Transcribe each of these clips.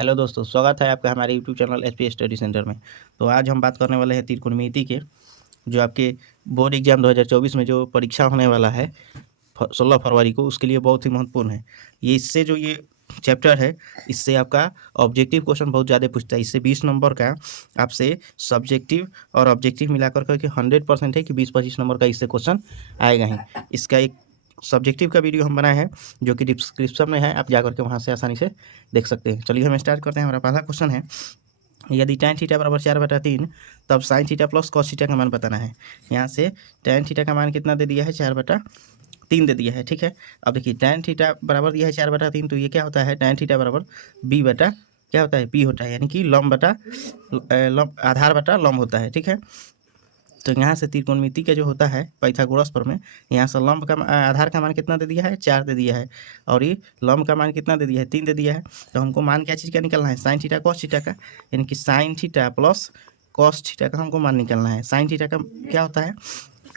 Hello दोस्तों, स्वागत है आपका हमारे YouTube channel HP study centre में। तो आज हम बात करने वाले हैं त्रिकोणमिति के जो आपके बोर्ड एग्जाम 2024 में जो परीक्षा होने वाला है 16 फरवरी को, उसके लिए बहुत ही महत्वपूर्ण है। इससे जो ये चैप्टर है, इससे आपका ऑब्जेक्टिव क्वेश्चन बहुत ज़्यादा पूछता है। इससे 20 नंबर का आपसे सब्जेक्टिव और ऑब्जेक्टिव मिलाकर करके 100% है कि 20-25 नंबर का इससे क्वेश्चन आएगा ही। इसका एक सब्जेक्टिव का वीडियो हम बनाए हैं जो कि डिस्क्रिप्शन में है, आप जाकर के वहाँ से आसानी से देख सकते हैं। चलिए हम स्टार्ट करते हैं। हमारा पहला क्वेश्चन है, यदि tan थीटा बराबर 4/3 तब sin theta plus cos theta का मान बताना है। यहाँ से tan थीटा का मान कितना दे दिया है, 4/3 दे दिया है। ठीक है, अब देखिए tan थीटा बराबर दिया है 4/3, तो ये क्या होता है, tan थीटा बराबर b बटा क्या होता है, p होता है, यानी कि लंब बटा आधार बटा लंब होता है। ठीक है, तो यहाँ से त्रिकोणमिति का जो होता है पाइथागोरस प्रमेय, यहाँ से लंब का आधार का मान कितना दे दिया है, 4 दे दिया है, और ये लंब का मान कितना दे दिया है, 3 दे दिया है। तो हमको मान क्या चीज़ का निकलना है, साइन थीटा कॉस थीटा का, यानी कि sine theta plus cos theta का हमको मान निकलना है। साइन थीटा का क्या होता है,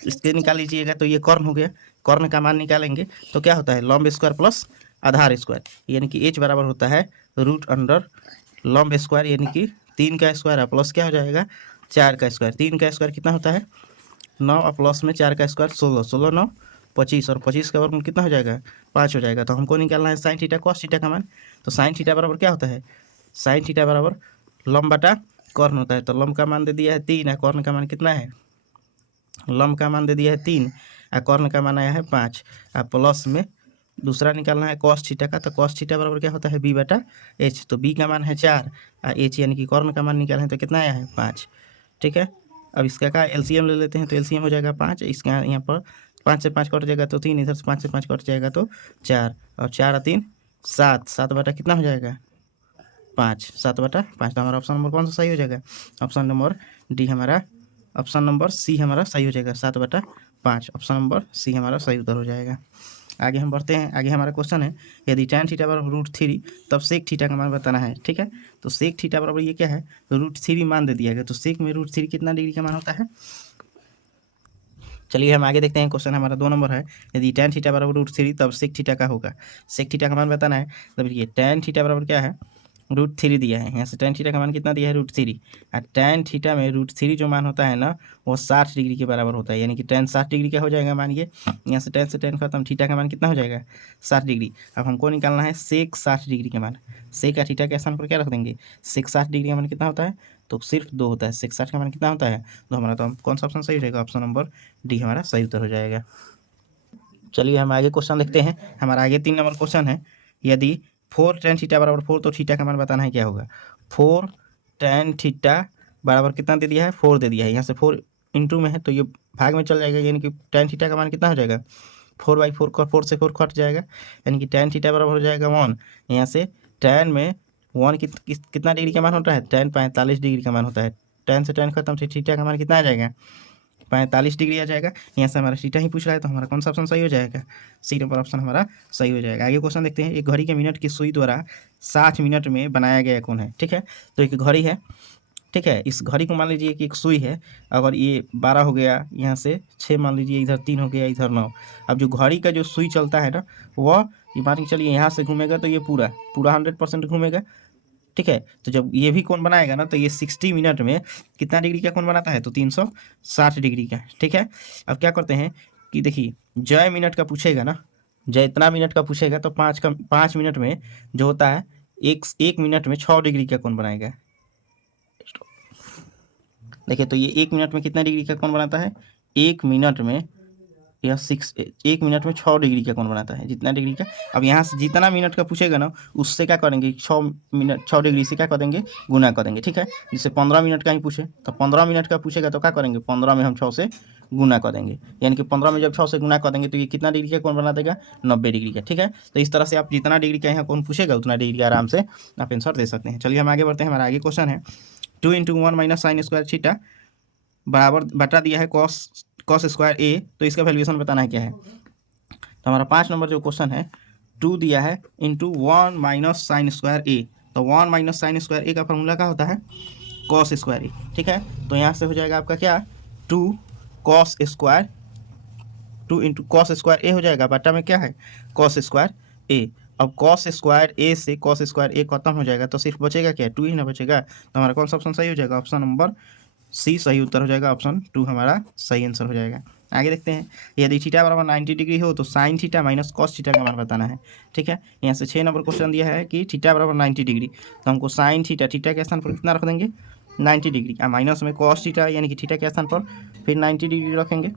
इसके निकाल लीजिएगा, तो ये कर्ण हो गया, कर्ण का मान निकालेंगे तो क्या होता है, लंब स्क्वायर प्लस आधार स्क्वायर, यानी कि h बराबर होता है √अंडर लंब स्क्वायर, यानी कि 3 का स्क्वायर प्लस क्या हो जाएगा, 4 का स्क्वायर। 3 का स्क्वायर कितना होता है, 9, और प्लस में 4 का स्क्वायर 16, 16 9 25, और 25 का वर्गमूल कितना हो जाएगा, 5 हो जाएगा। तो हमको निकालना है साइन थीटा कॉस थीटा का मान। तो साइन थीटा बराबर क्या होता है, साइन थीटा बराबर लंब बटा कर्ण होता है। तो लंब का मान दे दिया है 3, और कर्ण का मान कितना है, लंब का मान दे दिया है 3, और कर्ण का मान आया है 5, और प्लस में दूसरा निकालना है कॉस थीटा का। तो कॉस थीटा बराबर क्या होता है, b बटा h। तो b का मान है 4, और h यानी कि कर्ण का मान निकाला है तो कितना आया है, 5। ठीक है, अब इसका क्या एलसीएम ले लेते हैं, तो एलसीएम हो जाएगा 5। इसका यहाँ पर 5 से 5 कट जाएगा तो 3, इधर से 5 से 5 कट जाएगा तो 4, और 4 और 3 7, 7 बटा कितना हो जाएगा, 5, 7/5। तो हमारा ऑप्शन नंबर कौन सा सही हो जाएगा, ऑप्शन नंबर डी हमारा, ऑप्शन नंबर सी हमारा सही हो जाएगा, 7/5। ऑप्शन नंबर सी हमारा सही उत्तर हो जाएगा। आगे हम बढ़ते हैं। आगे हमारा क्वेश्चन है, यदि tan थीटा बराबर √3 तब सेक थीटा का मान बताना है। ठीक है, तो सेक थीटा बराबर ये क्या है, √3 मान दे दिया गया। तो सेक में √3 कितना डिग्री का मान होता है। चलिए हम आगे देखते हैं। क्वेश्चन हमारा 2 नंबर है, यदि tan थीटा बराबर √3 तब सेक थीटा का होगा। सेक थीटा का मान बताना है। तब ये tan थीटा बराबर क्या है, √3 दिया है। यहाँ से tan थीटा का मान कितना दिया है, √3, और tan थीटा में √3 जो मान होता है ना, वो 60 डिग्री के बराबर होता है, यानी कि tan 60 डिग्री का हो जाएगा। मानिए यहाँ से tan से tan खत्म, थीटा का मान कितना हो जाएगा, 60 डिग्री। अब हमको निकालना है सेक 60 डिग्री का मान। सेक का थीटा के स्थान पर क्या रख देंगे, सेक 60 डिग्री का मान कितना होता है, तो सिर्फ 2 होता है। सेक 60 का मान कितना होता है, तो हमारा तो कौन सा ऑप्शन सही हो जाएगा, ऑप्शन नंबर डी हमारा सही उत्तर हो जाएगा। चलिए हम आगे क्वेश्चन देखते हैं। हमारा आगे 3 नंबर क्वेश्चन है, यदि 4 tan थीटा बराबर 4, तो थीटा का मान बताना है क्या होगा। 4 tan थीटा बराबर कितना दे दिया है, 4 दे दिया है। यहाँ से 4 इंटू में है तो ये भाग में चल जाएगा, यानी कि tan थीटा का मान कितना हो जाएगा, 4/4 का 4 से 4 कट जाएगा, यानी कि tan थीटा बराबर हो जाएगा 1। यहाँ से tan में 1 कितना डिग्री का मान होता है, tan 45 डिग्री का मान होता है। tan से tan खत्म, से थीटा का मान कितना आ जाएगा, 45 डिग्री आ जाएगा। यहाँ से हमारा थीटा ही पूछ रहा है, तो हमारा कौन सा ऑप्शन सही हो जाएगा, सी नंबर ऑप्शन हमारा सही हो जाएगा। आगे क्वेश्चन देखते हैं, एक घड़ी के मिनट की सुई द्वारा 60 मिनट में बनाया गया कौन है। ठीक है, तो एक घड़ी है। ठीक है, इस घड़ी को मान लीजिए कि एक सुई है, अगर ये 12 हो गया, यहाँ से 6 मान लीजिए, इधर 3 हो गया, इधर 9। अब जो घड़ी का जो सुई चलता है ना, वह ये मान के चलिए यहाँ से घूमेगा तो ये पूरा 100% घूमेगा। ठीक है, तो जब ये भी कोण बनाएगा ना, तो ये 60 मिनट में कितना डिग्री का कोण बनाता है, तो 360 डिग्री का। ठीक है, अब क्या करते हैं कि देखिए, जय मिनट का पूछेगा ना, जय इतना मिनट का पूछेगा, तो 5 मिनट में जो होता है, एक मिनट में 6 डिग्री का कोण बनाएगा। देखिए, तो ये 1 मिनट में कितना डिग्री का कोण बनाता है, 1 मिनट में यह 1 मिनट में 6 डिग्री का कोण बनाता है, जितना डिग्री का। अब यहाँ से जितना मिनट का पूछेगा ना, उससे क्या करेंगे, 6 डिग्री से क्या कर देंगे, गुना कर देंगे। ठीक है, जैसे 15 मिनट का ही पूछे, तो 15 मिनट का पूछेगा तो क्या करेंगे, 15 में हम 6 से गुना कर देंगे, यानी कि 15 में जब 6 से गुना कर देंगे तो ये कितना डिग्री का कोण बना देगा, 90 डिग्री का। ठीक है, तो इस तरह से आप जितना डिग्री का यहाँ कोण पूछेगा, उतना डिग्री का आराम से आप आंसर दे सकते हैं। चलिए हम आगे बढ़ते हैं। हमारा आगे क्वेश्चन है, 2 × 1 - sin² थीटा बराबर बटा दिया है cos स्क्वायर ए, तो इसका वैल्यूएशन बताना है क्या है। तो हमारा 5 नंबर जो क्वेश्चन है, 2 दिया है इंटू 1 - sin² ए। तो 1 - sin² ए का फॉर्मूला क्या होता है, cos स्क्वायर ए। ठीक है, तो यहाँ से हो जाएगा आपका क्या, 2 cos स्क्वायर, 2 × cos स्क्वायर ए हो जाएगा, बटा में क्या है, cos स्क्वायर ए, अब कॉस स्क्वायर ए से कॉस स्क्वायर ए खत्म हो जाएगा तो सिर्फ बचेगा क्या, 2 ही ना बचेगा। तो हमारा कौन सा ऑप्शन सही हो जाएगा, ऑप्शन नंबर सी सही उत्तर हो जाएगा, ऑप्शन 2 हमारा सही आंसर हो जाएगा। आगे देखते हैं, यदि थीटा बराबर 90 डिग्री हो तो sine theta minus cos theta का मान बताना है। ठीक है, यहाँ से 6 नंबर क्वेश्चन दिया है कि थीटा बराबर 90 डिग्री, तो हमको साइन थीटा, थीटा के स्थान पर कितना रख देंगे 90 डिग्री, और माइनस में कॉस थीटा यानी कि थीटा के स्थान पर फिर 90 डिग्री रखेंगे।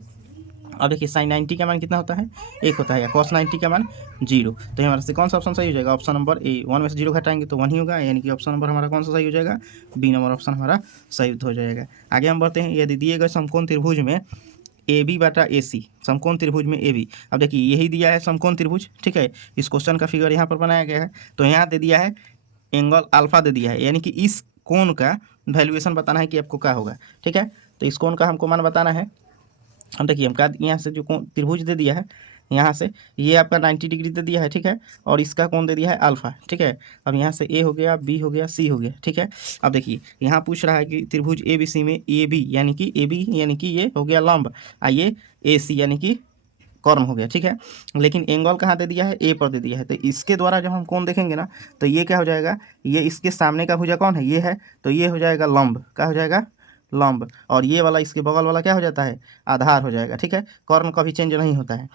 अब देखिए साइन 90 का मान कितना होता है, 1 होता है, या कॉस 90 का मान 0। तो हमारे से कौन सा ऑप्शन सही हो जाएगा, ऑप्शन नंबर ए। 1 में से 0 घटाएंगे तो 1 ही होगा, यानी कि ऑप्शन नंबर हमारा कौन सा सही हो जाएगा, बी नंबर ऑप्शन हमारा सही हो जाएगा। आगे हम बढ़ते हैं, यदि दिए गए समकोण त्रिभुज में ए बी बटा ए सी, समकोण त्रिभुज में ए बी, अब देखिए यही दिया है समकोण त्रिभुज। ठीक है, इस क्वेश्चन का फिगर यहाँ पर बनाया गया है, तो यहाँ दे दिया है एंगल अल्फा दे दिया है, यानी कि इस कोण का वैल्यूएशन बताना है कि आपको क्या होगा। ठीक है, तो इस कोण का हमको मान बताना है। अब देखिए हमका यहाँ से जो कोण त्रिभुज दे दिया है, यहाँ से ये आपका 90 डिग्री दे दिया है। ठीक है, और इसका कोण दे दिया है अल्फा। ठीक है, अब यहाँ से ए हो गया, बी हो गया, सी हो गया। ठीक है, अब देखिए यहाँ पूछ रहा है कि त्रिभुज ए बी सी में ए बी यानी कि ये हो गया लंब, और ये ए सी यानी कि कॉर्न हो गया। ठीक है, लेकिन एंगल कहाँ दे दिया है, ए पर दे दिया है, तो इसके द्वारा जब हम कोण देखेंगे ना तो ये क्या हो जाएगा, ये इसके सामने का भुजा कौन है, ये है, तो ये हो जाएगा लंब, क्या हो जाएगा लंब, और ये वाला इसके बगल वाला क्या हो जाता है, आधार हो जाएगा। ठीक है, कॉर्न कभी चेंज नहीं होता है।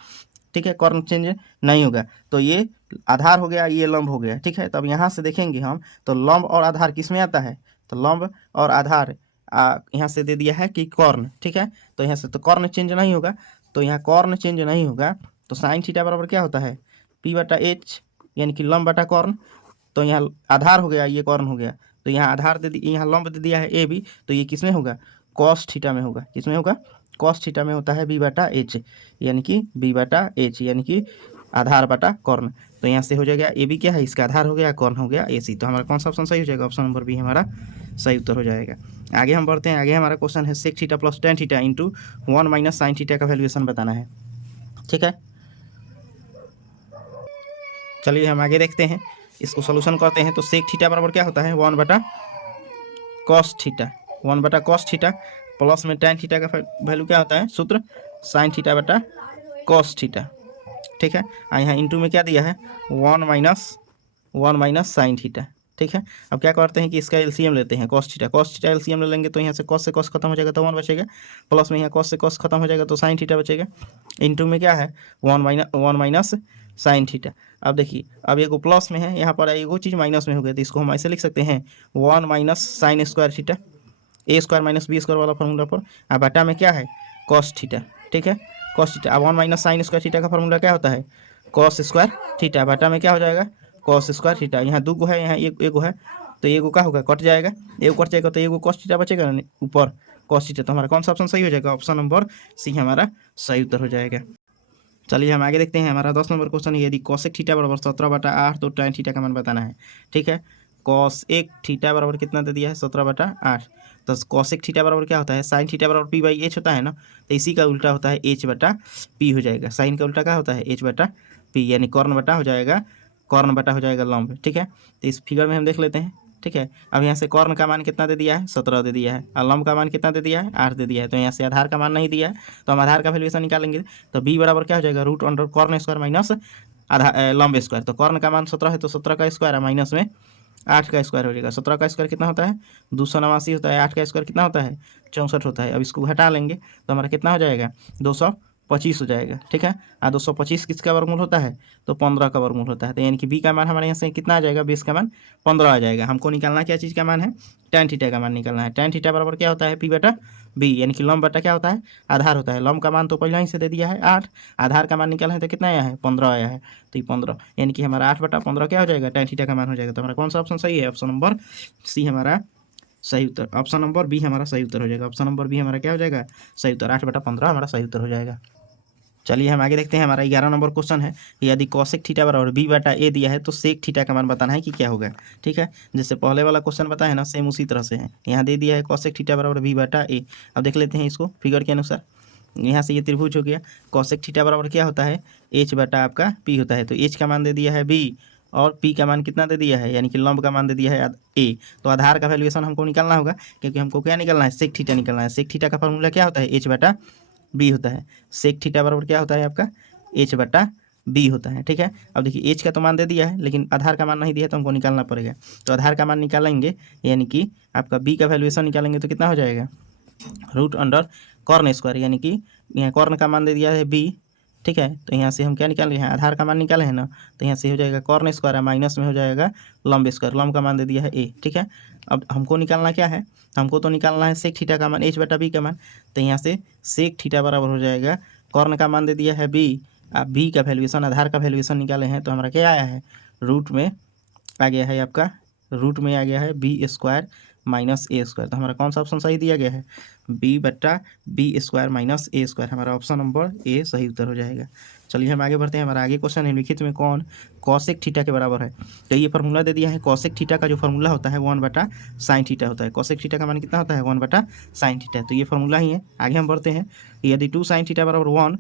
ठीक है, कॉर्न चेंज नहीं होगा, तो ये आधार हो गया, ये लंब हो गया। ठीक है, तब यहाँ से देखेंगे हम तो लंब और आधार किस में आता है, तो लंब और आधार यहाँ से दे दिया है कि कॉर्न। ठीक है, तो यहाँ से तो कॉर्न चेंज नहीं होगा, तो यहाँ कॉर्न चेंज नहीं होगा, तो साइन थीटा बराबर क्या होता है, पी बटा एच, यानी कि लंब बटा कॉर्न। तो यहाँ आधार हो गया, ये कॉर्न हो गया, तो यहाँ आधार दे दी, यहाँ लंब दे दिया है ए बी, तो ये किस में होगा, कॉस थीटा में होगा। किस में होगा, कॉस थीटा में होता है बी बटा एच, यानी कि बी बटा एच यानी कि आधार बटा कॉर्न। तो यहाँ से हो जाएगा ए बी क्या है, इसका आधार हो गया, कॉर्न हो गया ए सी। तो हमारा कौन सा ऑप्शन सही हो जाएगा, ऑप्शन नंबर बी हमारा सही उत्तर हो जाएगा। आगे हम बढ़ते हैं, आगे हमारा क्वेश्चन है sec theta plus tan theta into 1 minus sine theta का वैल्यूएशन बताना है। ठीक है, चलिए हम आगे देखते हैं, इसको सोल्यूशन करते हैं। तो सेक थीटा बराबर क्या होता है, 1 बटा कॉस थीटा, 1 बटा कॉस थीटा प्लस में टेन थीटा का वैल्यू क्या होता है, सूत्र साइन थीटा बटा कॉस थीटा। ठीक है, यहाँ इंटू में क्या दिया है, 1 माइनस साइन थीटा। ठीक है, अब क्या करते हैं कि इसका एलसीएम लेते हैं, कॉस थीटा एलसीएम ले लेंगे, तो यहाँ से कॉस से कॉस खत्म हो जाएगा तो 1 बचेगा, प्लस में यहाँ कॉस से कॉस खत्म हो जाएगा तो साइन थीटा बचेगा, इंटू में क्या है 1 माइनस साइन थीटा। अब देखिए अब एगो प्लस में है, यहाँ पर एगो चीज़ माइनस में हो गया, तो इसको हम ऐसे लिख सकते हैं 1 माइनस साइन स्क्वायर थीटा, ए स्क्वायर माइनस बी स्क्वायर वाला फॉर्मूला पर, और बटा में क्या है कॉस थीटा। ठीक है, कॉस थीटा, अब 1 माइनस साइन स्क्वायर थीटा का फॉर्मूला क्या होता है, कॉस स्क्वायर थीटा, बटा में क्या हो जाएगा कॉस स्क्वायर थीटा। यहाँ दो गो है, यहाँ एगो है, तो एगो क्या होगा, कट जाएगा, एगो कट जाएगा तो एगो कॉस थीटा बचेगा ना ऊपर कॉस थीटा। तो हमारा कौन सा ऑप्शन सही हो जाएगा, ऑप्शन नंबर सी हमारा सही उत्तर हो जाएगा। चलिए हम आगे देखते हैं, हमारा 10 नंबर क्वेश्चन है, यदि कॉसेक थीटा बराबर 17 बटा 8 तो tan थीटा का मान बताना है। ठीक है, कॉस एक थीटा बराबर कितना दे दिया है, 17 बटा 8। तो कॉसेक थीटा बराबर क्या होता है, साइन थीटा बराबर पी बाई एच होता है ना, तो इसी का उल्टा होता है एच बटा पी हो जाएगा। साइन का उल्टा क्या होता है, एच बटा पी, यानी कॉर्न बटा हो जाएगा, कॉर्न बटा हो जाएगा लंब। ठीक है, तो इस फिगर में हम देख लेते हैं। ठीक है, अब यहाँ से कॉर्न का मान कितना दे दिया है, 17 दे दिया है, और लंब का मान कितना दे दिया है, 8 दे दिया है। तो यहाँ से आधार का मान नहीं दिया है, तो हम आधार का वैल्यूएशन निकालेंगे, तो बी बराबर क्या हो जाएगा, रूट अंडर कॉर्न स्क्वायर माइनस आधा लंब स्क्वायर। तो कॉर्न का मान 17 है, तो 17 का स्क्वायर है, माइनस में 8 का स्क्वायर हो जाएगा। 17 का स्क्वायर कितना होता है, 289 होता है, 8 का स्क्वायर कितना होता है, 64 होता है। अब इसको घटा लेंगे तो हमारा कितना हो जाएगा, 225 हो जाएगा। ठीक है, 225 किसका वर्गमूल होता है, तो 15 का वर्गमूल होता है। तो यानी कि बी का मान हमारे यहाँ से कितना आ जाएगा, 20 का मान 15 आ जाएगा। हमको निकालना क्या चीज़ का मान है, tan थीटा का मान निकालना है। tan थीटा बराबर क्या होता है, पी बटा बी, यानी कि लंब बटा क्या होता है, आधार होता है। लंब का मान तो पहले ही से दे दिया है 8, आधार का मान निकालना है तो कितना आया है, 15 आया है। तो ये 15 यानी कि हमारा 8 बटा 15 क्या हो जाएगा, tan थीटा का मान हो जाएगा। तो हमारा कौन सा ऑप्शन सही है, ऑप्शन नंबर सी हमारा सही उत्तर, ऑप्शन नंबर बी हमारा सही उत्तर हो जाएगा। ऑप्शन नंबर बी हमारा क्या हो जाएगा, सही उत्तर, 8 बटा 15 हमारा सही उत्तर हो जाएगा। चलिए हम आगे देखते हैं, हमारा 11 नंबर क्वेश्चन है, यदि कॉसेक थीटा बराबर बी बटा ए दिया है तो सेक थीटा का मान बताना है कि क्या होगा। ठीक है, जैसे पहले वाला क्वेश्चन बताया ना, सेम उसी तरह से है। यहाँ दे दिया है कॉसेक थीटा बराबर बी बटा ए। अब देख लेते हैं इसको फिगर के अनुसार। यहाँ से ये त्रिभुज हो गया, कॉसेक थीटा बराबर क्या होता है, एच बटा आपका पी होता है। तो एच का मान दे दिया है बी, और पी का मान कितना दे दिया है, यानी कि लंब का मान दे दिया है ए। तो आधार का वैल्यूएशन हमको निकालना होगा, क्योंकि हमको क्या निकालना है, सेक थीटा निकालना है। सेक थीटा का फॉर्मूला क्या होता है, एच बटा बी होता है। सेक थीटा बराबर क्या होता है आपका, एच बटा बी होता है, ठीक है। अब देखिए एच का तो मान दे दिया है, लेकिन आधार का मान नहीं दिया है, तो हमको निकालना पड़ेगा। तो आधार का मान निकालेंगे, यानी कि आपका बी का वैल्यूएशन निकालेंगे तो कितना हो जाएगा, रूट अंडर कॉर्न स्क्वायर, यानी कि यहाँ कॉर्न का मान दे दिया है बी, ठीक है। तो यहाँ से हम क्या निकाल रहे हैं, आधार का मान निकाले हैं ना, तो यहाँ से हो जाएगा कॉर्न स्क्वायर, माइनस में हो जाएगा लंब स्क्वायर, लंब का मान दे दिया है ए, ठीक है। अब हमको निकालना क्या है, हमको तो निकालना है सेक थीटा का मान, एच बटा बी का मान। तो यहाँ से सेक थीटा बराबर हो जाएगा, कॉर्न का मान दे दिया है बी, आप बी का वैल्यूएशन, आधार का वैल्यूएशन निकाले हैं, तो हमारा क्या आया है, रूट में आ गया है आपका, रूट में आ गया है बी स्क्वायर माइनस ए स्क्वायर। तो हमारा कौन सा ऑप्शन सही दिया गया है, बी बट्टा बी स्क्वायर माइनस ए स्क्वायर, हमारा ऑप्शन नंबर ए सही उत्तर हो जाएगा। चलिए हम आगे बढ़ते हैं। हमारा आगे क्वेश्चन है, निम्नलिखित में कौन कॉसेक थीटा के बराबर है। तो ये फार्मूला दे दिया है, कॉसेक थीटा का जो फार्मूला होता है 1 बटा साइन थीटा होता है। कॉसेक थीटा का मान कितना होता है, 1 बटा साइन थीटा। तो ये फार्मूला ही है। आगे हम बढ़ते हैं, यदि 2 साइन थीटा बराबर 1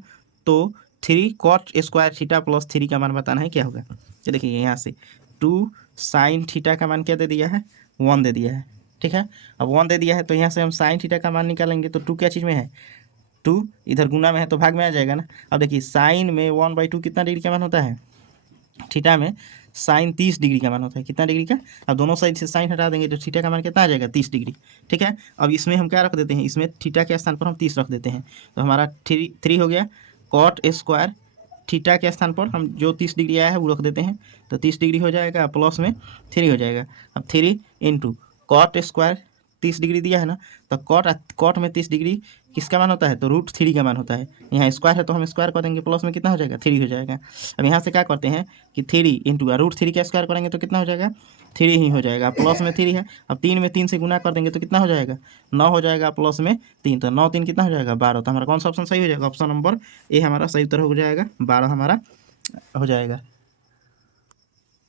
तो 3 कॉट स्क्वायर थीटा प्लस 3 का मान बताना है, क्या होगा। तो देखिए यहाँ से 2 साइन थीटा का मान क्या दे दिया है, 1 दे दिया है, ठीक है। अब 1 दे दिया है, तो यहाँ से हम साइन थीटा का मान निकालेंगे, तो 2 क्या चीज़ में है, 2 इधर गुना में है तो भाग में आ जाएगा ना। अब देखिए साइन में 1/2 कितना डिग्री का मान होता है, थीटा में साइन 30 डिग्री का मान होता है, कितना डिग्री का। अब दोनों साइड से साइन हटा देंगे तो थीटा का मान कितना आ जाएगा, 30 डिग्री, ठीक है। अब इसमें हम क्या रख देते हैं, इसमें थीटा के स्थान पर हम 30 रख देते हैं, तो हमारा 3 हो गया। कॉट स्क्वायर थीटा के स्थान पर हम जो 30 डिग्री आया है वो रख देते हैं, तो 30 डिग्री हो जाएगा, प्लस में 3 हो जाएगा। अब 3 इंटू कॉट स्क्वायर 30 डिग्री दिया है ना, तो कॉट में 30 डिग्री किसका मान होता है, तो √3 का मान होता है। यहाँ स्क्वायर है तो हम स्क्वायर कर देंगे, प्लस में कितना हो जाएगा, 3 हो जाएगा। अब यहाँ से क्या करते हैं कि 3 इंटू √3 का स्क्वायर करेंगे तो कितना हो जाएगा, 3 ही हो जाएगा, प्लस में 3 है। अब 3 में 3 से गुना कर देंगे तो कितना हो जाएगा, 9 हो जाएगा, प्लस में 3, तो 9 3 कितना हो जाएगा, 12। तो हमारा कौन सा ऑप्शन सही हो जाएगा, ऑप्शन नंबर ए हमारा सही उत्तर हो जाएगा, 12 हमारा हो जाएगा।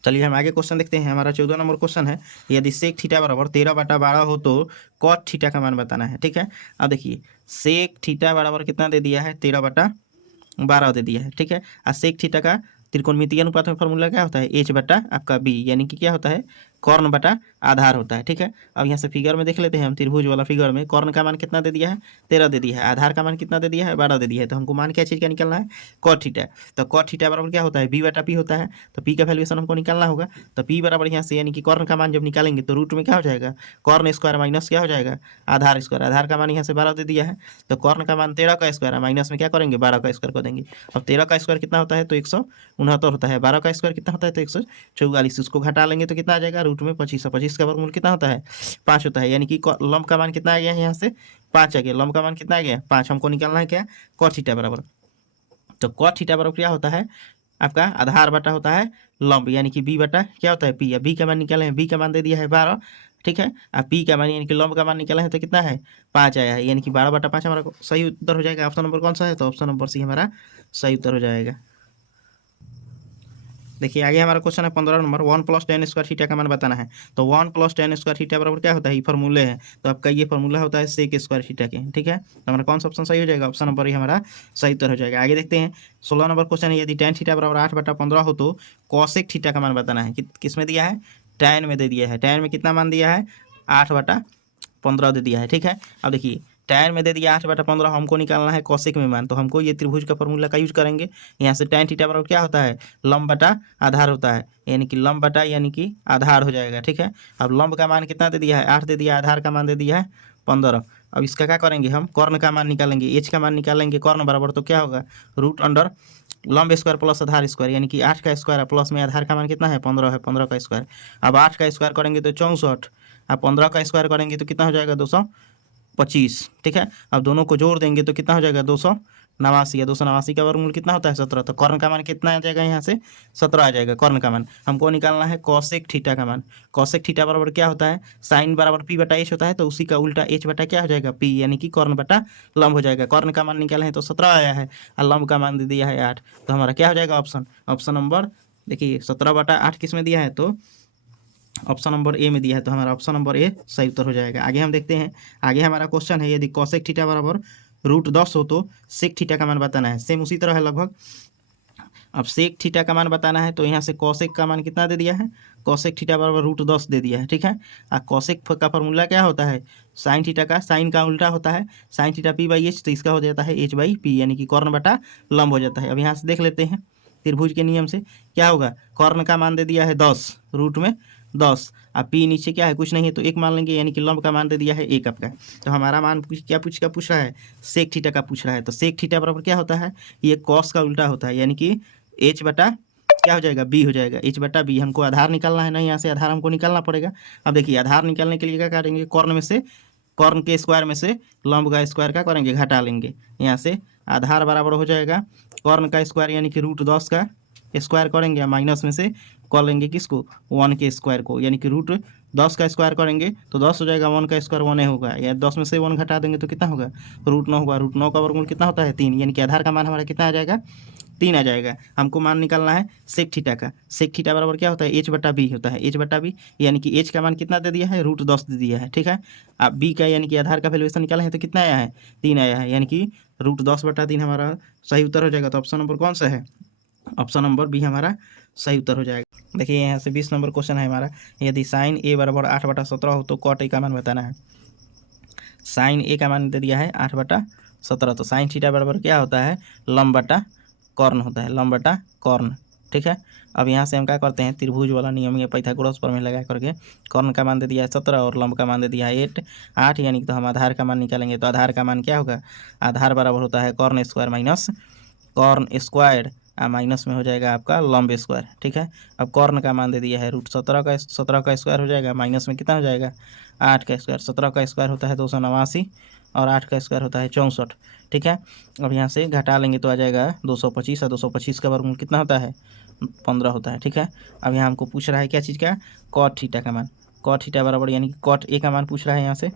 चलिए हम आगे क्वेश्चन देखते हैं। हमारा 14 नंबर क्वेश्चन है, यदि सेक थीटा बराबर 13/12 हो तो कॉट थीटा का मान बताना है, ठीक है। अब देखिए सेक थीटा बराबर कितना दे दिया है, 13/12 दे दिया है, ठीक है। और सेक थीटा का त्रिकोणमितीय अनुपात में फॉर्मूला क्या होता है, एच बटा आपका बी, यानी कि क्या होता है, कॉर्न बटा आधार होता है, ठीक है। अब यहाँ से फिगर में देख लेते हैं हम, त्रिभुज वाला फिगर में कॉर्न का मान कितना दे दिया है, 13 दे दिया है, आधार का मान कितना दे दिया है, 12 दे दिया है। तो हमको मान क्या चीज़ का निकलना है, कॉट थीटा। तो कॉट थीटा बराबर क्या होता है, बी बटा पी होता है। तो पी का वैल्यूएशन हमको निकालना होगा, तो पी बराबर यहाँ से, यानी कि कॉर्न का मान जब निकालेंगे तो रूट में क्या हो जाएगा, कॉर्न स्क्वायर माइनस क्या हो जाएगा, आधार स्क्वायर। आधार का मान यहाँ से 12 दे दिया है, तो कॉर्न का मान 13 का स्क्वायर है, माइनस में क्या करेंगे, 12 का स्क्वायर कर देंगे। अब 13 का स्क्वायर कितना होता है, तो 169 होता है। 12 का स्क्वायर कितना होता है, तो 144। उसको घटा लेंगे तो कितना आ जाएगा, रूट में 25, 25 का वर्गमूल कितना होता है, 5 होता है। यानी कि लंब का मान कितना आ गया है, यहाँ से 5 आ गया, लंब का मान कितना आ गया, 5। हमको निकालना है क्या, कॉट थीटा बराबर। तो कॉट थीटा बराबर क्या होता है, आपका आधार बटा होता है लंब, यानी कि बी बटा क्या होता है, पी। बी का मान निकाले हैं, बी का मान दे दिया है 12, ठीक है। अब पी का मान यानी कि लंब का मान निकाला है तो कितना है, 5 आया है, यानी कि 12/5 हमारा सही उत्तर हो जाएगा। ऑप्शन नंबर कौन सा है, तो ऑप्शन नंबर सी हमारा सही उत्तर हो जाएगा। देखिए आगे हमारा क्वेश्चन है 15 नंबर, 1 + tan स्क्वायर थीटा का मान बताना है। तो 1 + tan स्क्वायर थीटा बराबर क्या होता है, ये फॉर्मूले है, तो आपका ये फॉर्मूला होता है सेक स्क्वायर थीटा के, ठीक है। तो हमारा कौन सा ऑप्शन सही हो जाएगा, ऑप्शन नंबर ये हमारा सही उत्तर हो जाएगा। आगे देखते हैं 16 नंबर क्वेश्चन है, यदि tan थीटा बराबर 8/15 हो तो कॉसेक थीटा का मान बताना है। किस में दिया है, tan में दे दिया है। tan में कितना मान दिया है, 8/15 दे दिया है, ठीक है। अब देखिए tan में दे दिया 8/15, हमको निकालना है कॉसेक में मान, तो हमको ये त्रिभुज का फॉर्मूला का यूज करेंगे। यहाँ से tan थीटा बराबर क्या होता है, लंब बटा आधार होता है, यानी कि लंब बटा यानी कि आधार हो जाएगा, ठीक है। अब लंब का मान कितना दे दिया है, 8 दे दिया, आधार का मान दे दिया है 15। अब इसका क्या करेंगे, हम कॉर्न का मान निकालेंगे, एच का मान निकालेंगे कॉर्न बराबर, तो क्या होगा, रूट अंडर लंब स्क्वायर प्लस आधार स्क्वायर, यानी कि 8 का स्क्वायर प्लस में आधार का मान कितना है, 15 है, 15 का स्क्वायर। अब 8 का स्क्वायर करेंगे तो 64, अब 15 का स्क्वायर करेंगे तो कितना हो जाएगा, 225, ठीक है। अब दोनों को जोड़ देंगे तो कितना हो जाएगा, 289 है। 289 का वर्गमूल कितना होता है, 17। तो कॉर्न का मान कितना आ जाएगा, यहाँ से 17 आ जाएगा कॉर्न का मान। हमको निकालना है कॉसेक थीटा का मान। कॉसेक थीटा बराबर क्या होता है, साइन बराबर पी बटा एच होता है, तो उसी का उल्टा एच बटा क्या हो जाएगा, पी, यानी कि कॉर्न बटा लंब हो जाएगा। कॉर्न का मान निकाले हैं तो 17 आया है, और लंब का मान दे दिया है 8। तो हमारा क्या हो जाएगा ऑप्शन नंबर, देखिए 17/8 किस में दिया है, तो ऑप्शन नंबर ए में दिया है, तो हमारा ऑप्शन नंबर ए सही उत्तर हो जाएगा। आगे हम देखते हैं, आगे हमारा क्वेश्चन है, यदि कॉसेक थीटा बराबर √10 हो तो सेक थीटा का मान बताना है। सेम उसी तरह है लगभग। अब सेक थीटा का मान बताना है, तो यहाँ से कॉसेक का मान कितना दे दिया है, कॉसेक थीटा बराबर √10 दे दिया है, ठीक है। और कॉसेक का फॉर्मूला क्या होता है, साइन थीटा का साइन का उल्टा होता है, साइन थीटा p/h, तो इसका हो जाता है h/p, यानी कि कॉर्न बटा लंब हो जाता है। अब यहाँ से देख लेते हैं, त्रिभुज के नियम से क्या होगा, कर्ण का मान दे दिया है 10, रूट में 10, अब पी नीचे क्या है, कुछ नहीं है तो 1 मान लेंगे, यानी कि लंब का मान दे दिया है 1 आपका। तो हमारा मान क्या पूछ रहा है, सेक थीटा का पूछ रहा है। तो सेक थीटा बराबर क्या होता है, ये कॉस का उल्टा होता है, यानी कि एच बटा क्या हो जाएगा, बी हो जाएगा, एच बटा बी। हमको आधार निकालना है ना, यहाँ से आधार हमको निकालना पड़ेगा। अब देखिए आधार निकालने के लिए क्या करेंगे, कर्ण में से, कर्ण के स्क्वायर में से लंब का स्क्वायर क्या करेंगे, घटा लेंगे। यहाँ से आधार बराबर हो जाएगा कर्ण का स्क्वायर यानी कि रूट 10 का स्क्वायर करेंगे, माइनस में से कर लेंगे किसको, 1 के स्क्वायर को, यानी कि रूट 10 का स्क्वायर करेंगे तो 10 हो जाएगा, 1 का स्क्वायर 1 होगा, या 10 में से 1 घटा देंगे तो कितना होगा, रूट 9 होगा। रूट 9 का वर्गमूल कितना होता है, 3, यानी कि आधार का मान हमारा कितना आ जाएगा, 3 आ जाएगा। हमको मान निकालना है सेक थीटा का। सेक थीटा बराबर क्या होता है, एच बटा बी होता है, एच बटा बी, यानी कि एच का मान कितना दे दिया है, रूट 10 दे दिया है, ठीक है। अब बी का यानी कि आधार का वैल्यूएशन निकाला है तो कितना आया है, 3 आया है, यानी कि रूट 10 बटा 3 हमारा सही उत्तर हो जाएगा। तो ऑप्शन नंबर कौन सा है, ऑप्शन नंबर बी हमारा सही उत्तर हो जाएगा। देखिए यहाँ से 20 नंबर क्वेश्चन है हमारा, यदि साइन ए बराबर 8/17 हो तो कॉट ए का मान बताना है। साइन ए का मान दे दिया है 8/17, तो साइन थीटा बराबर क्या होता है, लंब बटा कर्ण होता है, लंब बटा कर्ण, ठीक है। अब यहाँ से हम क्या करते हैं, त्रिभुज वाला नियम ये पाइथागोरस प्रमेय लगा करके कर्ण का मान दे दिया है 17 और लंब का मान दे दिया है 8, यानी कि तो हम आधार का मान निकालेंगे। तो आधार का मान क्या होगा, आधार बराबर होता है कर्ण स्क्वायर माइनस कर्ण स्क्वायर, माइनस में हो जाएगा आपका लंब स्क्वायर, ठीक है। अब कर्ण का मान दे दिया है रूट 17 का स्क्वायर हो जाएगा, माइनस में कितना हो जाएगा, 8 का स्क्वायर, 17 का स्क्वायर होता है 289 और 8 का स्क्वायर होता है 64, ठीक है। अब यहाँ से घटा लेंगे तो आ जाएगा 225, और 225 का वर्गमूल कितना होता है, 15 होता है, ठीक है। अब यहाँ हमको पूछ रहा है क्या चीज़ का, कॉट थीटा का मान। कॉट थीटा बराबर यानी कि कॉट ए का मान पूछ रहा है यहाँ से।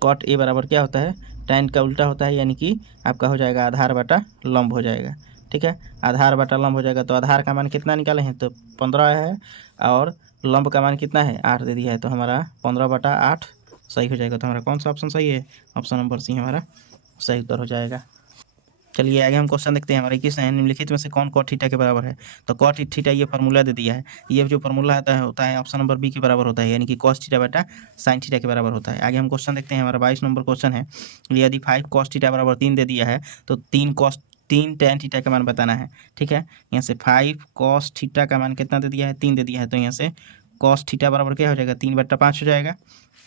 कॉट ए बराबर क्या होता है, tan का उल्टा होता है, यानी कि आपका हो जाएगा आधार बटा लंब हो जाएगा, ठीक है। आधार बटा लंब हो जाएगा, तो आधार का मान कितना निकाले हैं, तो 15 है, और लंब का मान कितना है, 8 दे दिया है, तो हमारा 15/8 सही हो जाएगा। तो हमारा कौन सा ऑप्शन सही है, ऑप्शन नंबर सी हमारा सही उत्तर हो जाएगा। चलिए आगे हम क्वेश्चन देखते हैं। हमारे किस निम्नलिखित में से कौन कॉट थीटा के बराबर है। तो कॉट थीटा ये फार्मूला दे दिया है, ये जो फार्मूला होता है ऑप्शन नंबर बी के बराबर होता है, यानी कि कॉस थीटा बटा साइन थीटा के बराबर होता है। आगे हम क्वेश्चन देखते हैं। हमारा 22 नंबर क्वेश्चन है, यदि 5 कॉस थीटा बराबर 3 दे दिया है तो 3 tan थीटा का मान बताना है, ठीक है। यहाँ से 5 कॉस थीटा का मान कितना दे दिया है, 3 दे दिया है, तो यहाँ से कॉस थीटा बराबर क्या हो जाएगा, 3/5 हो जाएगा,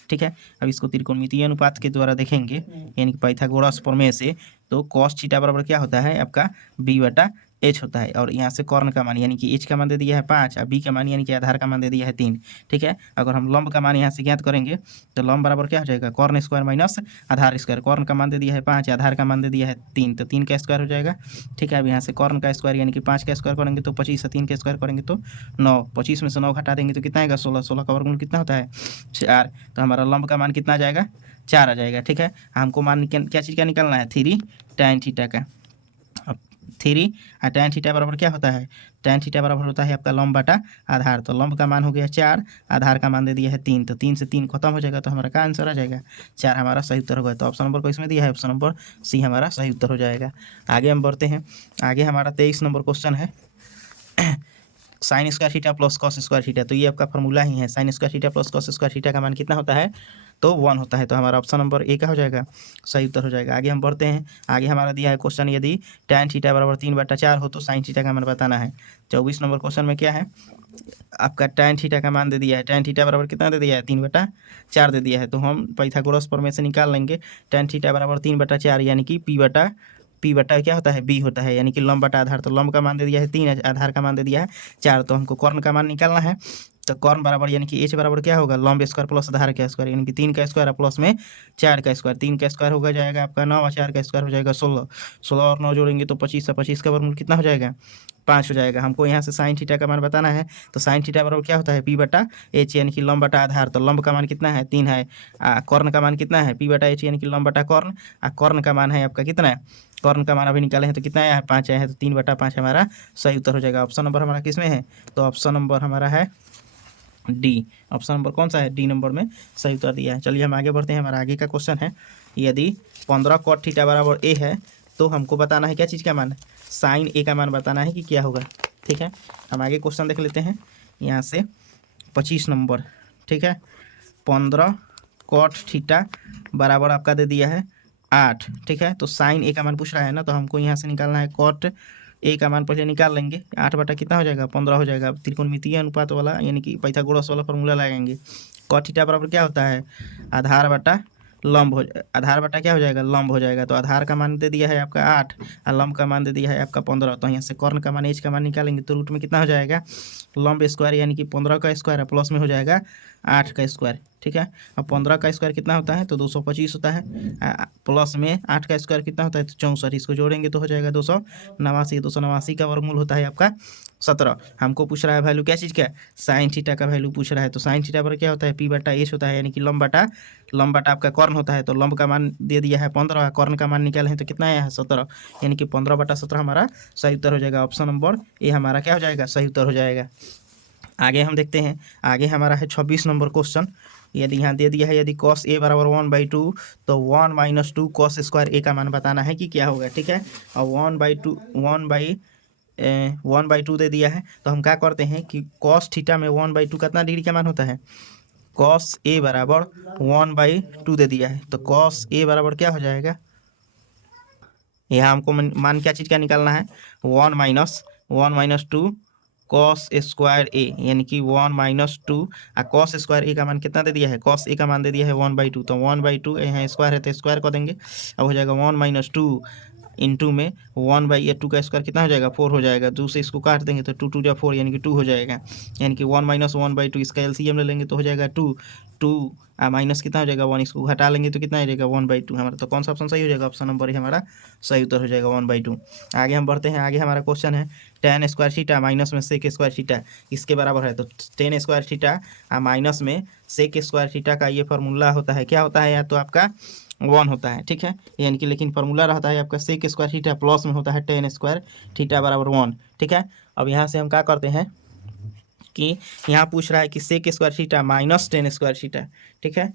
ठीक है। अब इसको त्रिकोणमितीय अनुपात के द्वारा देखेंगे, यानी कि पाइथागोरस प्रमेय से, तो कॉस थीटा बराबर क्या होता है आपका b/h होता है। और यहाँ से कर्ण का मान यानी कि h का मान दे दिया है 5, और b का मान यानी कि आधार का मान दे दिया है 3, ठीक है। अगर हम लंब का मान यहाँ से ज्ञात करेंगे तो लंब बराबर क्या हो जाएगा, कर्ण स्क्वायर माइनस आधार स्क्वायर। कर्ण का मान दे दिया है 5, आधार का मान दे दिया है 3, तो 3 का स्क्वायर हो जाएगा, ठीक है। अब यहाँ से कर्ण का स्क्वायर यानी कि 5 का स्क्वायर करेंगे तो 25, 3 का स्क्वायर करेंगे तो 9, 25 में से 9 घटा देंगे तो कितना आएगा, 16, 16 का वर्गमूल कितना होता है 4, तो हमारा लंब का मान कितना आ जाएगा, 4 आ जाएगा, ठीक है। हमको मान क्या चीज़ का निकालना है, 3 tan थीटा का। अब 3 और tan थीटा बराबर क्या होता है, tan थीटा बराबर होता है आपका लंब बटा आधार। तो लंब का मान हो गया 4, आधार का मान दे दिया है 3, तो 3 से 3 खत्म हो जाएगा, तो हमारा क्या आंसर आ जाएगा, 4 हमारा सही उत्तर होगा। तो ऑप्शन नंबर को इसमें दिया है, ऑप्शन नंबर सी हमारा सही उत्तर हो जाएगा। आगे हम बढ़ते हैं। आगे हमारा 23 नंबर क्वेश्चन है, sine square theta plus cos square theta. तो ये आपका फॉर्मूला ही है, sine square theta plus cos square theta का मान कितना होता है, तो 1 होता है। तो हमारा ऑप्शन नंबर ए का हो जाएगा, सही उत्तर हो जाएगा। आगे हम बढ़ते हैं। आगे हमारा दिया है क्वेश्चन, यदि tan थीटा बराबर 3/4 हो तो साइन थीटा का मान बताना है। 24 नंबर क्वेश्चन में क्या है, आपका tan थीटा का मान दे दिया है, tan थीटा बराबर कितना दे दिया है, 3/4 दे दिया है। तो हम पाइथागोरस प्रमेय से निकाल लेंगे tan थीटा बराबर 3/4, यानी कि पी बटा क्या होता है, बी होता है, यानी कि लंब बटा आधार। तो लंब का मान दे दिया है 3, आधार का मान दे दिया है 4, तो हमको कर्ण का मान निकालना है। तो कर्ण बराबर यानी कि h बराबर क्या होगा, लंब स्क्वायर प्लस आधार का स्क्वायर, यानी कि 3 का स्क्वायर प्लस में 4 का स्क्वायर। 3 का स्क्वायर होगा जाएगा आपका 9, और 4 का स्क्वायर हो जाएगा 16, 16 और 9 जोड़ेंगे तो 25, 25 का वर्गमूल कितना हो जाएगा, 5 हो जाएगा। हमको यहाँ से साइन थीटा का मान बताना है। तो साइन थीटा बराबर क्या होता है, p/h, यानी कि लंब बटा आधार। तो लंब का मान कितना है, 3 है, कर्ण का मान कितना है, p/h, यानी कि लंब बटा कर्ण, कर्ण का मान है आपका कितना है, कर्ण का मान अभी निकाले हैं तो कितना आया है, 5 आया है, तो 3/5 हमारा सही उत्तर हो जाएगा। ऑप्शन नंबर हमारा किस में है, तो ऑप्शन नंबर हमारा है डी। ऑप्शन नंबर कौन सा है, डी नंबर में सही उत्तर दिया है। चलिए हम आगे बढ़ते हैं। हमारा आगे का क्वेश्चन है, यदि 15 cot थीटा बराबर ए है तो हमको बताना है क्या चीज़ का मान, साइन ए का मान बताना है कि क्या होगा, ठीक है। हम आगे क्वेश्चन देख लेते हैं यहाँ से 25 नंबर, ठीक है। 15 cot थीटा बराबर आपका दे दिया है 8, ठीक है। तो साइन ए का मान पूछ रहा है ना, तो हमको यहाँ से निकालना है cot ए का मान पहले निकाल लेंगे, 8 बटा कितना हो जाएगा 15 हो जाएगा। अब त्रिकोणमितीय अनुपात वाला यानी कि पाइथागोरस वाला फॉर्मूला लगाएंगे। कॉट थीटा बराबर क्या होता है, आधार बटा लंब हो, आधार बटा क्या हो जाएगा लंब हो जाएगा। तो आधार का मान दे दिया है आपका 8 और लंब का मान दे दिया है आपका 15। तो यहाँ से कर्ण का मान एच का मान निकालेंगे तो रूट में कितना हो जाएगा लंब स्क्वायर यानी कि 15 का स्क्वायर है प्लस में हो जाएगा 8 का स्क्वायर। ठीक है, अब 15 का स्क्वायर कितना होता है तो 225 होता है, प्लस में 8 का स्क्वायर कितना होता है तो 64। इसको जोड़ेंगे तो हो जाएगा 289। 289 का वर्गमूल होता है आपका 17। हमको पूछ रहा है वैल्यू क्या चीज़ का, साइन थीटा का वैल्यू पूछ रहा है। तो साइन थीटा पर क्या होता है पी बटा एच होता है यानी कि लंब बटा आपका कर्ण होता है। तो लंब का मान दे दिया है 15, कर्ण का मान निकाले हैं तो कितना आया है 17, यानी कि 15 बटा 17 हमारा सही उत्तर हो जाएगा। ऑप्शन नंबर ए हमारा क्या हो जाएगा सही उत्तर हो जाएगा। आगे हम देखते हैं, आगे हमारा है 26 नंबर क्वेश्चन। यदि यहाँ दे दिया है यदि कॉस ए बराबर 1/2 तो 1 - 2 कॉस स्क्वायर ए का मान बताना है कि क्या होगा। ठीक है, और 1/2 दे दिया है तो हम क्या करते हैं कि कॉस थीटा में 1/2 कितना डिग्री का मान होता है, कॉस ए बराबर 1/2 दे दिया है। तो कॉस ए बराबर क्या हो जाएगा, यहाँ हमको मान क्या चीज़ का निकालना है 1 - 2 कॉस स्क्वायर ए यानी कि 1 - 2 और कॉस स्क्वायर ए का मान कितना दे दिया है, कॉस ए का मान दे दिया है 1/2। तो 1/2 यहाँ स्क्वायर है तो स्क्वायर कर देंगे। अब हो जाएगा 1 - 2 इंटू में 1/2 का स्क्वायर कितना हो जाएगा 4 हो जाएगा। 2 से इसको काट देंगे तो 2 2 जा 4 यानी कि 2 हो जाएगा। यानी कि 1 - 1/2 इसका एलसीएम ले लेंगे तो हो जाएगा 2 2 माइनस कितना हो जाएगा 1, इसको घटा लेंगे तो कितना हो जाएगा 1/2 हमारा। तो कौन सा ऑप्शन सही हो जाएगा, ऑप्शन नंबर ही हमारा सही उत्तर हो जाएगा 1/2। आगे हम बढ़ते हैं, आगे हमारा क्वेश्चन है tan स्क्वायर थीटा माइनस में सेक स्क्वायर थीटा इसके बराबर है। तो tan स्क्वायर थीटा माइनस में सेक स्क्वायर थीटा का ये फार्मूला होता है, क्या होता है या तो आपका 1 होता है। ठीक है, यानी कि लेकिन फार्मूला रहता है आपका सेक स्क्वायर थीटा प्लस में होता है tan स्क्वायर थीटा बराबर 1। ठीक है, अब यहाँ से हम क्या करते हैं कि यहाँ पूछ रहा है कि sec square theta minus tan square theta. ठीक है,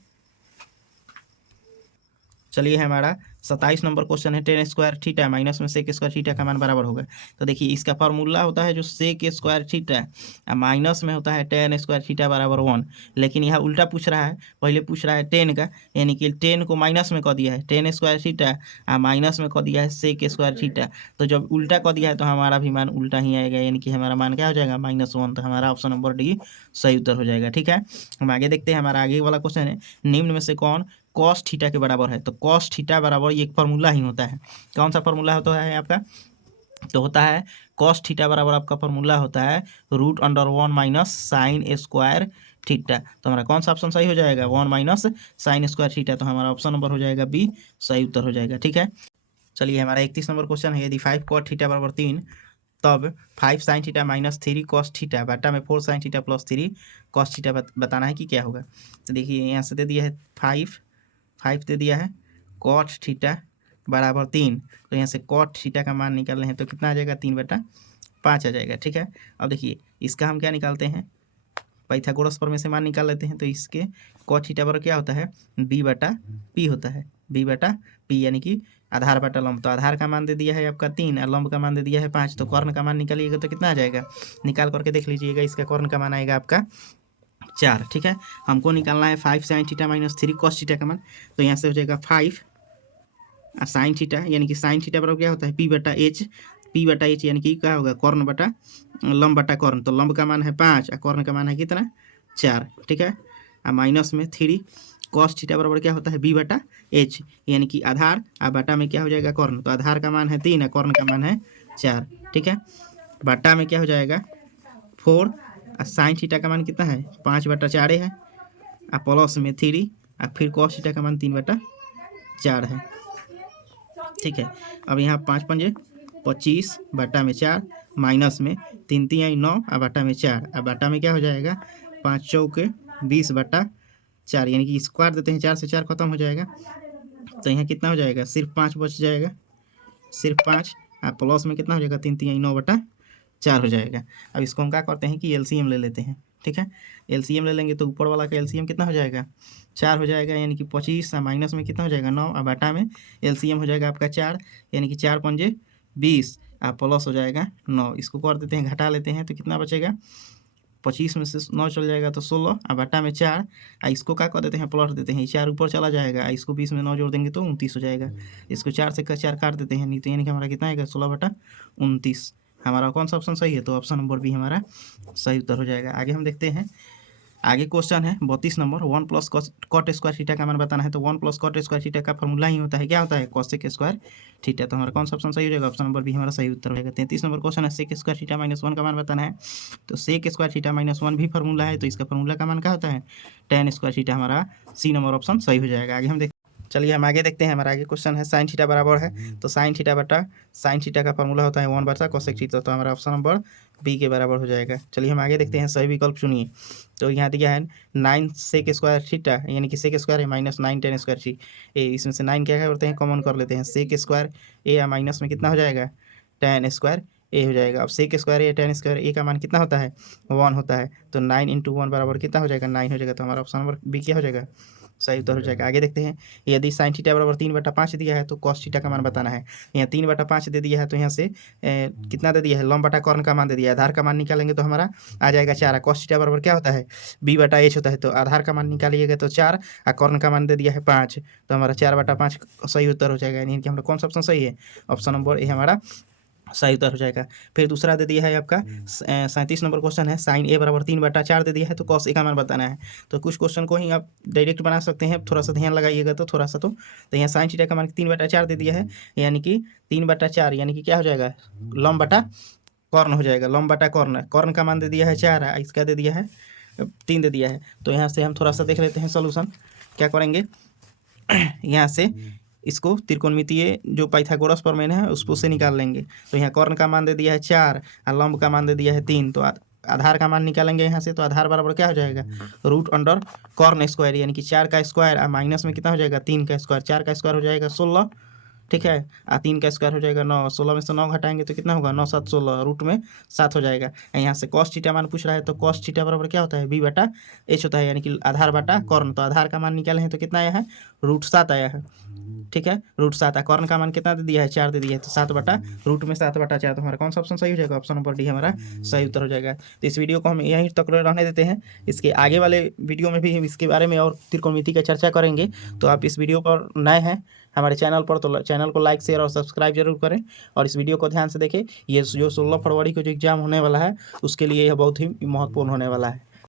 चलिए हमारा 27 नंबर क्वेश्चन है tan स्क्वायर थीटा माइनस में सेक स्क्वायर थीटा का मान बराबर होगा। तो देखिए इसका फार्मूला होता है जो सेक स्क्वायर थीटा माइनस में होता है tan स्क्वायर थीटा बराबर 1। लेकिन यहाँ उल्टा पूछ रहा है, पहले पूछ रहा है tan का, यानी कि tan को माइनस में कर दिया है tan स्क्वायर थीटा माइनस में कर दिया है सेक स्क्वायर थीटा। तो जब उल्टा कर दिया है तो हमारा भी मान उल्टा ही आएगा, यानी कि हमारा मान क्या हो जाएगा -1। तो हमारा ऑप्शन नंबर डी सही उत्तर हो जाएगा। ठीक है, हम आगे देखते हैं, हमारा आगे वाला क्वेश्चन है निम्न में से कौन कॉस थीटा के बराबर है। तो कॉस थीटा बराबर ये एक फार्मूला ही होता है। कौन सा फार्मूला होता है आपका, तो होता है कॉस थीटा बराबर आपका फार्मूला होता है √1 माइनस साइन स्क्वायर थीटा। तो हमारा कौन सा ऑप्शन सही हो जाएगा 1 माइनस साइन स्क्वायर थीटा। तो हमारा ऑप्शन नंबर हो जाएगा बी सही उत्तर हो जाएगा। ठीक है, चलिए हमारा 31 नंबर क्वेश्चन है, यदि 5 कॉट थीटा बराबर 3 तब 5 sine theta minus 3 cos theta बटा में 4 sine theta plus 3 cos theta बताना है कि क्या होगा। तो देखिए यहाँ से दे दिया है 5 दे दिया है, कॉट थीटा बराबर 3। तो यहाँ से कॉट थीटा का मान निकाल रहे हैं तो कितना आ जाएगा 3/5 आ जाएगा। ठीक है, अब देखिए इसका हम क्या निकालते हैं पाइथागोरस पर में से मान निकाल लेते हैं। तो इसके कॉट थीटा बराबर क्या होता है b/p होता है, b/p यानी कि आधार बटा लंब। तो आधार का मान दे दिया है आपका 3 और लंब का मान दे दिया है 5। तो कर्ण का मान निकालिएगा तो कितना आ जाएगा, निकाल करके देख लीजिएगा। इसका कर्ण का मान आएगा आपका 4। ठीक है, हमको निकालना है 5 sine theta minus 3 cos theta का मान। तो यहाँ से हो जाएगा 5 साइन थीटा यानी कि साइन थीटा बराबर क्या होता है p/h यानी कि क्या होगा कर्ण बटा लंब बटा कर्ण। तो लंब का मान है 5 और कर्ण का मान है कितना 4। ठीक है, माइनस में 3 कॉस थीटा बराबर क्या होता है b/h यानी कि आधार और बटा में क्या हो जाएगा कर्ण। तो आधार का मान है 3 और कर्ण का मान है 4। ठीक है, बटा में क्या हो जाएगा 4 और साइन थीटा का मान कितना है 5/4 है और प्लस में 3 और फिर कॉस थीटा का मान 3/4 है। ठीक है, अब यहाँ 5 पंजे 25 बटा में 4 माइनस में 3 3 9 और बटा में 4 और बटा में क्या हो जाएगा 5 चौके 20/4 यानी कि स्क्वायर देते हैं 4 से 4 खत्म हो जाएगा। तो यहाँ कितना हो जाएगा सिर्फ 5 बच जाएगा, सिर्फ 5 और प्लस में कितना हो जाएगा 3 3 9/4 हो जाएगा। अब इसको हम क्या करते हैं कि एलसीएम ले लेते हैं। ठीक है, एलसीएम ले लेंगे तो ऊपर वाला का एलसीएम कितना हो जाएगा 4 हो जाएगा, यानी कि 25 माइनस में कितना हो जाएगा 9 और बटा में एलसीएम हो जाएगा आपका 4 यानी कि 4 पंजे 20 और प्लस हो जाएगा 9। इसको कर देते हैं घटा लेते हैं तो कितना बचेगा 25 में से 9 चल जाएगा तो 16 और बटा में 4, इसको क्या कर देते हैं प्लस देते हैं, 4 ऊपर चला जाएगा, इसको 20 में 9 जोड़ देंगे तो 29 हो जाएगा। इसको 4 से 4 काट देते हैं, नहीं तो यानी कि हमारा कितना आएगा 16/29। हमारा कौन सा ऑप्शन सही है, तो ऑप्शन नंबर बी हमारा सही उत्तर हो जाएगा। आगे हम देखते हैं, आगे क्वेश्चन है 32 number, 1 plus cot square theta का मान बताना है। तो 1 प्लस कॉट स्क्वायर थीटा का फॉर्मूला ही होता है, क्या होता है, कोसेक स्क्वायर थीटा। तो हमारा कौन सा ऑप्शन सही हो जाएगा, ऑप्शन नंबर बी हमारा सही उत्तर हो जाएगा। 33 नंबर क्वेश्चन है, सेक स्क्वायर थीटा -1 का मान बताना है। तो सेक स्क्वायर थीटा -1 भी फॉर्मूला है, तो इसका फॉर्मूला का मान क्या होता है, tan स्क्वायर थीटा। हमारा सी नंबर ऑप्शन सही हो जाएगा। आगे हम देख चलिए हम आगे देखते हैं, हमारा आगे क्वेश्चन है साइन थीटा बराबर है। तो साइन थीटा बटा साइन थीटा का फॉर्मूला होता है 1 बटा कोसेक थीटा। तो हमारा ऑप्शन नंबर बी के बराबर हो जाएगा। चलिए हम आगे देखते हैं, सही विकल्प चुनिए। तो यहाँ दिया है 9 सेक स्क्वायर थीटा, यानी कि सेक स्क्वायर है -9 tan स्क्वायर थी ए, इसमें से 9 क्या करते हैं, कॉमन कर लेते हैं। सेक स्क्वायर ए या माइनस में कितना हो जाएगा, tan स्क्वायर ए हो जाएगा। अब सेक स्क्वायर ए tan स्क्वायर ए का मान कितना होता है, 1 होता है। तो 9 × 1 बराबर कितना हो जाएगा, 9 हो जाएगा। तो हमारा ऑप्शन नंबर बी क्या हो जाएगा, सही उत्तर हो जाएगा। आगे देखते हैं, यदि साइन थीटा बराबर 3/5 दिया है तो कॉस थीटा का मान बताना है। यहाँ 3/5 दे दिया है, तो यहाँ से कितना दे दिया है, लंब बटा कॉर्न का मान दे दिया है। आधार का मान निकालेंगे तो हमारा आ जाएगा 4। कॉस थीटा बराबर क्या होता है, b/h होता है। तो आधार का मान निकालिएगा तो 4 और कॉर्न का मान दे दिया है 5। तो हमारा 4/5 सही उत्तर हो जाएगा। यानी कि हमारा कौन सा ऑप्शन सही है, ऑप्शन नंबर ए हमारा सही उत्तर हो जाएगा। फिर दूसरा दे दिया है आपका 37 नंबर क्वेश्चन है, साइन ए बराबर 3/4 दे दिया है। तो कॉस ए का मान बताना है। तो कुछ क्वेश्चन को ही आप डायरेक्ट बना सकते हैं, थोड़ा सा ध्यान लगाइएगा तो थोड़ा सा। तो यहाँ साइन थीटा का मान 3/4 दे दिया है, यानी कि 3/4 यानी कि क्या हो जाएगा, लंब बटा कॉर्न हो जाएगा। लंब बटा कॉर्न, कॉर्न का मान दे दिया है 4, इसका दे दिया है 3 दे दिया है। तो यहाँ से हम थोड़ा सा देख लेते हैं सोल्यूशन, क्या करेंगे। यहाँ से इसको त्रिकोणमितीय जो पाइथागोरस प्रमेय है उसको से निकाल लेंगे। तो यहाँ कॉर्न का मान दे दिया है 4 और लंब का मान दे दिया है 3। तो आधार का मान निकालेंगे यहाँ से। तो आधार बराबर क्या हो जाएगा, √अंडर कॉर्न स्क्वायर, यानी कि 4 का स्क्वायर और माइनस में कितना हो जाएगा, 3 का स्क्वायर। 4 का स्क्वायर हो जाएगा 16, ठीक है, और 3 का स्क्वायर हो जाएगा 9। 16 में से 9 घटाएंगे तो कितना होगा, 9 7 16, रूट में 7 हो जाएगा। यहाँ से कॉस थीटा मान पूछ रहा है, तो कॉस थीटा बराबर क्या होता है, b/h होता है, यानी कि आधार बटा कॉर्न। तो आधार का मान निकाले हैं तो कितना आया है, √7 आया है, ठीक है, √7। कॉर्न का मान कितना दे दिया है, 4 दे दिया है। तो 7/√में 7/4। तो हमारा कौन सा ऑप्शन सही हो जाएगा, ऑप्शन नंबर डी हमारा सही उत्तर हो जाएगा। तो इस वीडियो को हम यहीं तक रहने देते हैं। इसके आगे वाले वीडियो में भी हम इसके बारे में और त्रिकोणमिति का चर्चा करेंगे। तो आप इस वीडियो पर नए हैं हमारे चैनल पर, तो चैनल को लाइक शेयर और सब्सक्राइब जरूर करें और इस वीडियो को ध्यान से देखें। ये जो 16 फरवरी को जो एग्ज़ाम होने वाला है उसके लिए यह बहुत ही महत्वपूर्ण होने वाला है।